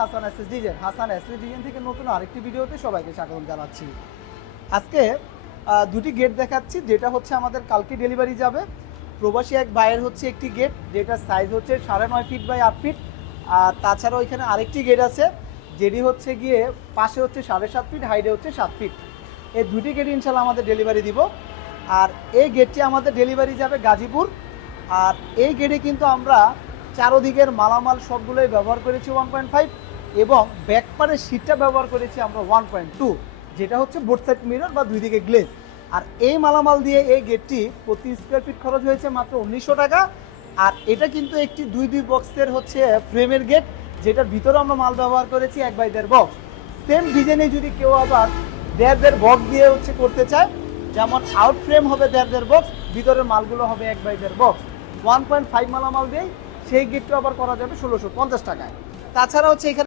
Hasan SS design. Hasan SS design থেকে নতুন আরেকটি ভিডিওতে সবাইকে স্বাগত জানাচ্ছি। আজকে দুটি গেট দেখাচ্ছি, যেটা হচ্ছে আমাদের কালকে ডেলিভারি যাবে। প্রবাসী এক ভাইয়ের হচ্ছে একটি গেট, যেটার সাইজ হচ্ছে 9.5 ফিট বাই 8 ফিট। আর তাছাড়াও এখানে আরেকটি গেট আছে, যেটি হচ্ছে গিয়ে পাশে হচ্ছে 7.5 ফিট, হাইটে হচ্ছে 7 ফিট। এই দুটি গেট ইনশাল্লাহ আমাদের ডেলিভারি দিব। আর এই গেটটি আমাদের ডেলিভারি যাবে গাজীপুর। আর এই গেটে কিন্তু আমরা চারোদিকের মালামাল সবগুলোই ব্যবহার করেছি 1.5, এবং ব্যাকপারের সিটটা ব্যবহার করেছি আমরা 1.2, যেটা হচ্ছে বোথ সাইড মিরর বা দুই দিকে গ্লেজ। আর এই মালামাল দিয়ে এই গেটটি প্রতি স্কোয়ার ফিট খরচ হয়েছে মাত্র 1900 টাকা। আর এটা কিন্তু একটি দুই বক্সের হচ্ছে ফ্রেমের গেট, যেটার ভিতরে আমরা মাল ব্যবহার করেছি 1/2 বক্স। সেম ডিজাইনে যদি কেউ আবার 1.5 বক্স দিয়ে হচ্ছে করতে চায়, যেমন আউট ফ্রেম হবে 1.5 বক্স, ভিতরের মালগুলো হবে 1/2 বক্স, 1.5 মালামাল দিয়ে সেই গেটটা আবার করা যাবে 1650 টাকায়। তাছাড়া হচ্ছে এখানে